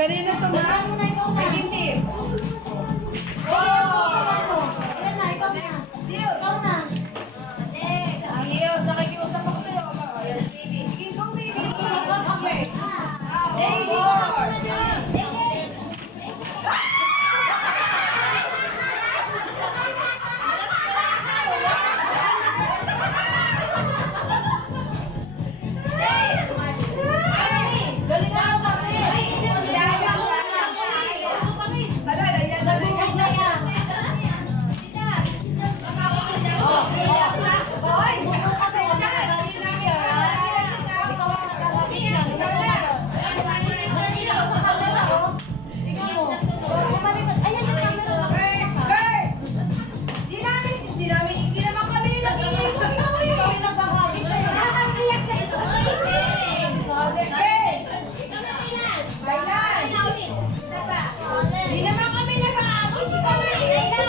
Kanina ito na? Ay, hindi. Oh! Ayan na, ikaw na. Ikaw na. Ayaw, nakikiusap ako sa'yo. Ayan, baby. Sige, go, baby. Okay. Baby, hindi naman kami nag-aabot si kami. Bebe,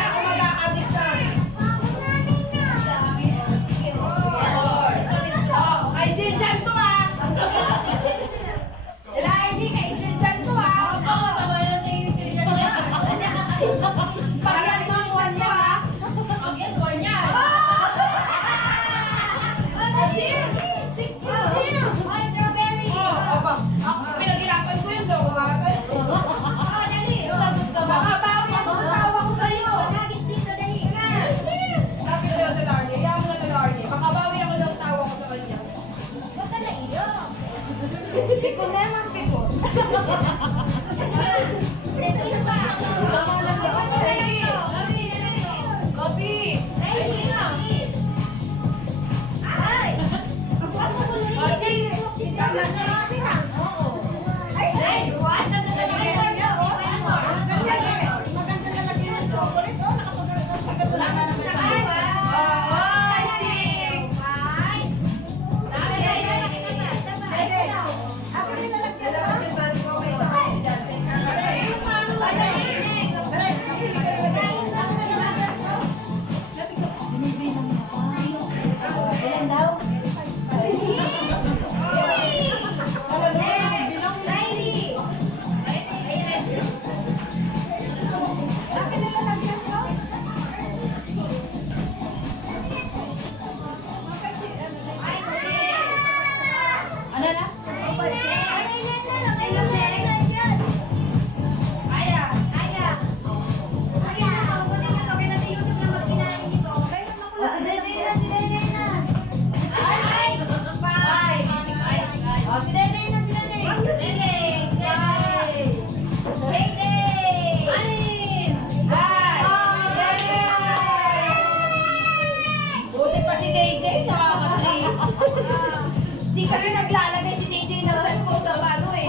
ako magkakadistan. Ay, sindan to ah. Wala, hindi ka isindan to ah. Parang mga buwan niya ah. Ang buwan niya. Ako, pinaghirapan ko yun daw. Makabawi ako sa tawa ko sa'yo. Sabi ko lang sa Larnie, ayaw mo na sa Larnie. Makabawi ako ng tawa ko sa kanya. Piko na lang, piko. Kopi! Di kasi naglalagay si JJ ng cellphone sa ano eh.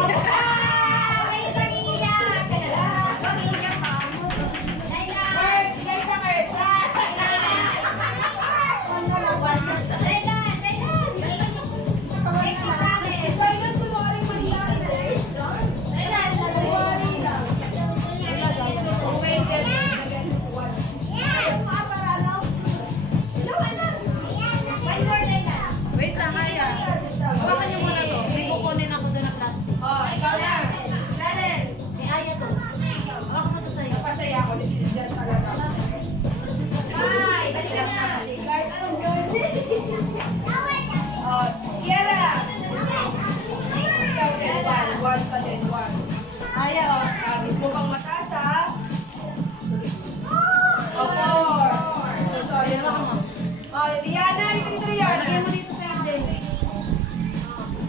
1 pa din, 1. Ayaw. Gusto mo bang mataas, ha? O, 4. So, yun lang mo. O, Rihanna, ikaw dito, Rihanna. Lagyan mo dito sa Eden.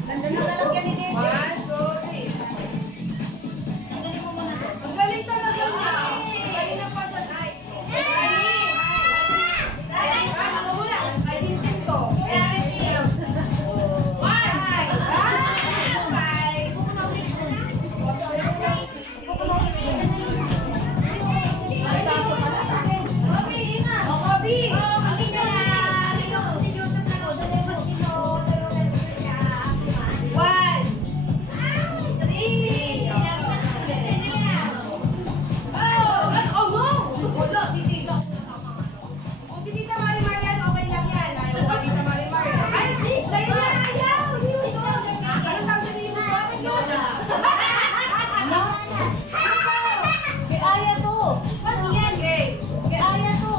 Ganda na lalagyan ni David. 1, 2, 3. Tanggalin mo muna to. Ang galing talaga niya. Kanina pa sa night. May aya to. May aya to.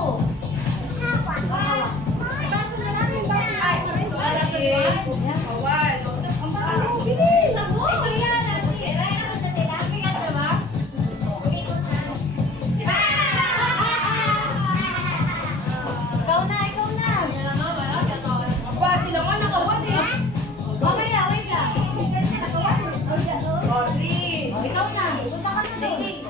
Ikaw na, ikaw na. Mamaya, wait lang. Ikaw na. Punta ka na doon. Punta ka na doon.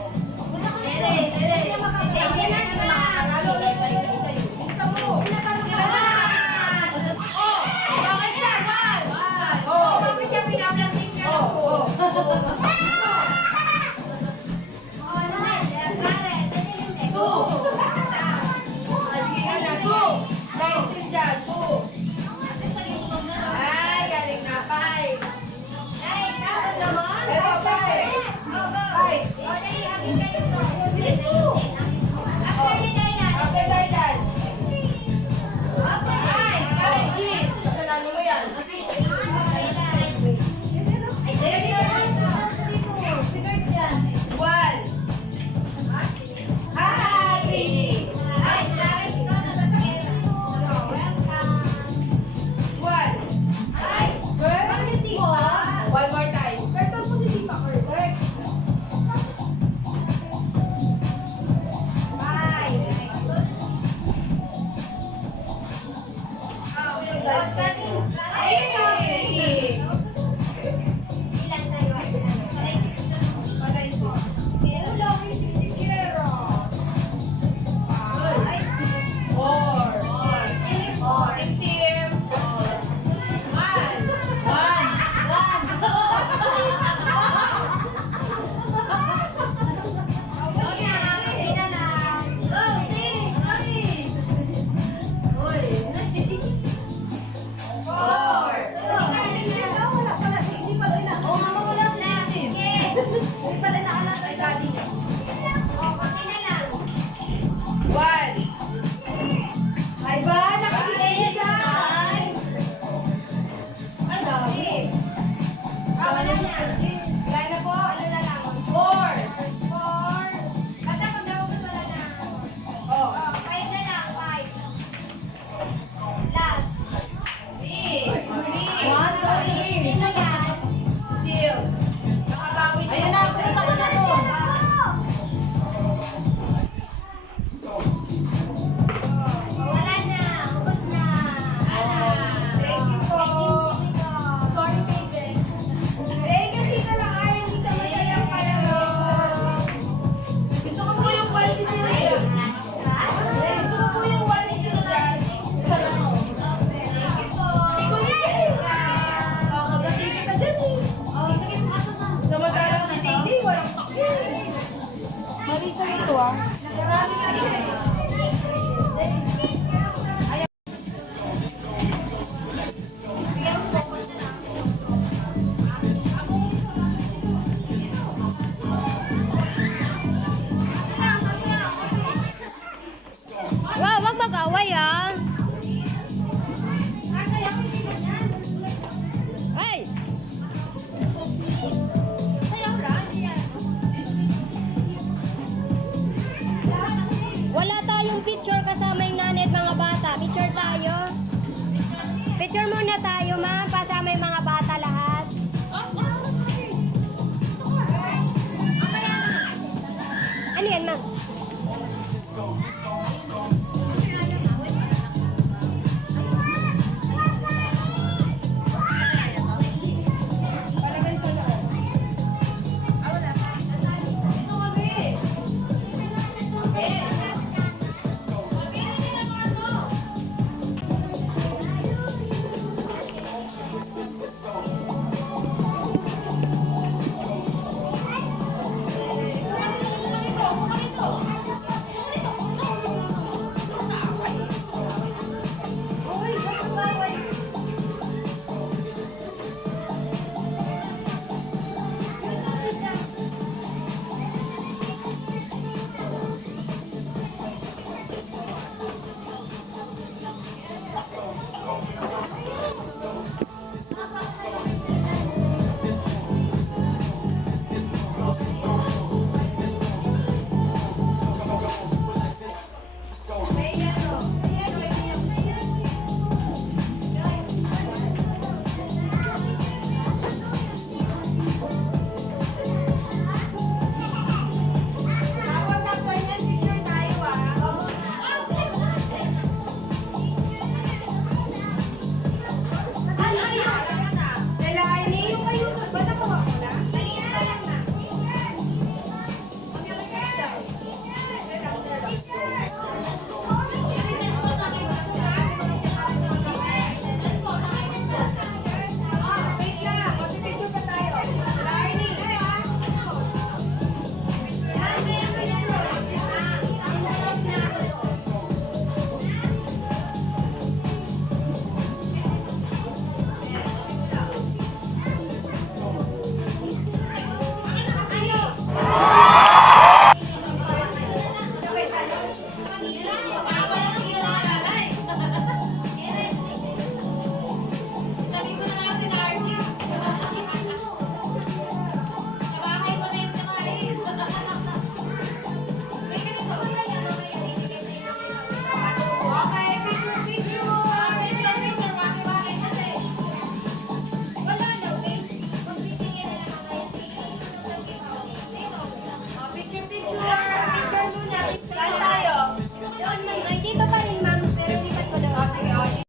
One more time. Perfect po si Tita Perfect. Ayun na, punta ka na doon. Marisa ito ah. Wow, wag mag-away ah. Ay! Wala tayong picture kasama yung nanay at mga bata. Picture tayo. Picture muna tayo, ma'am. Kasama yung mga bata lahat. Palagay sa loob. Ah, wala pa. Ito kami. Okay. Tapos after yan, picture tayo Delaine, yung kayo, ba't ako ako na? Wait lang, mag-picture pa tayo. Delaine, okay, picture. Picture. Saan tayo? Ay, dito pa rin, ma'am. Pero lipat ko doon. Sige, okay.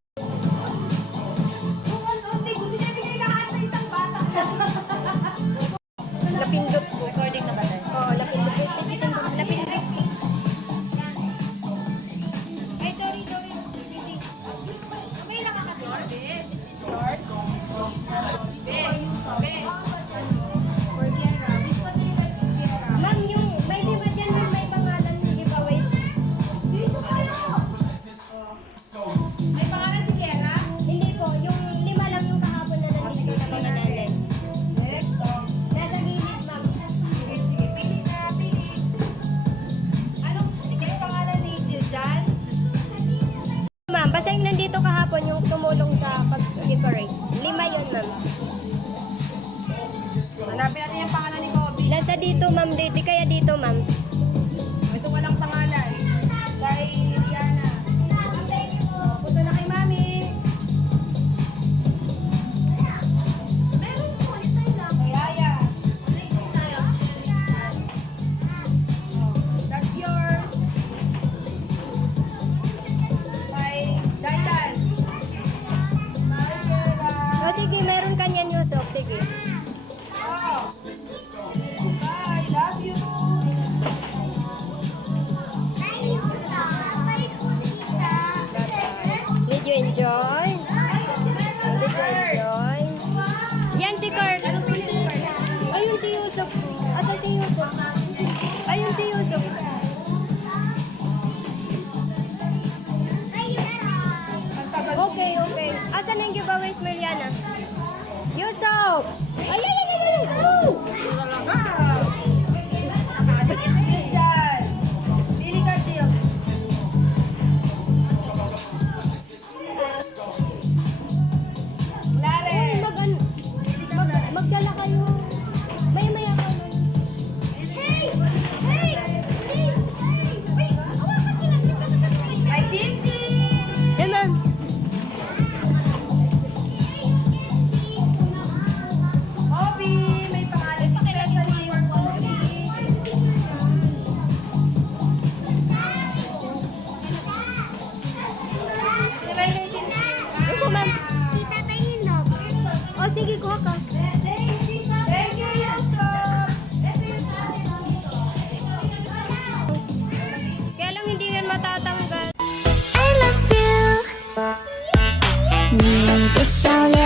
Unti, gusto niya bigay lahat sa isang bata. Lapindot po. Recording na ba tayo? Oo, lapindot po. Lapindot. Ay, sorry. May lang ka, George. George? Ma'am, yung may di ba dyan, ma'am, may pangalan ng giveaway? Dito kayo. May pangalan si Kiera? Hindi po, yung 5 lang yung kahapon na nandito na mga natin. Next. Nasa gilid, ma'am. Sige. Pili na, pili. Anong, may pangalan ni Jan? Ma'am, basta yung nandito kahapon yung tumulong sa pag-decorate. 5 yun, ma'am. Hanapin natin yung pangalan ni Kobe. Nasa dito, ma'am. Di kaya dito, ma'am. Ito walang pangalan. Kay Diana. Punta na kay Mami. Meron po, isay lang. Kay Aya. That's yours. Kay Daitan. Maricela. O sige, meron kanyan Yusuf. Sige. Oh. I love you. Did you enjoy? Did you enjoy? Yan si Kurt. Ayun si Yusuf. Asan si Yusuf? Ayun si Yusuf. Okay, okay. Asan yung giveaways, Mariana? Yusuf! Ay, ay, ay, ay, ay! Oh! Diyan. Pili ka, Jill. Lare. Uy, magdala kayo. Maya-maya ka nun. Kay Dindy. Yan, ma'am. Obi, may pangalan. Especially matatanggal. I love you，你的笑脸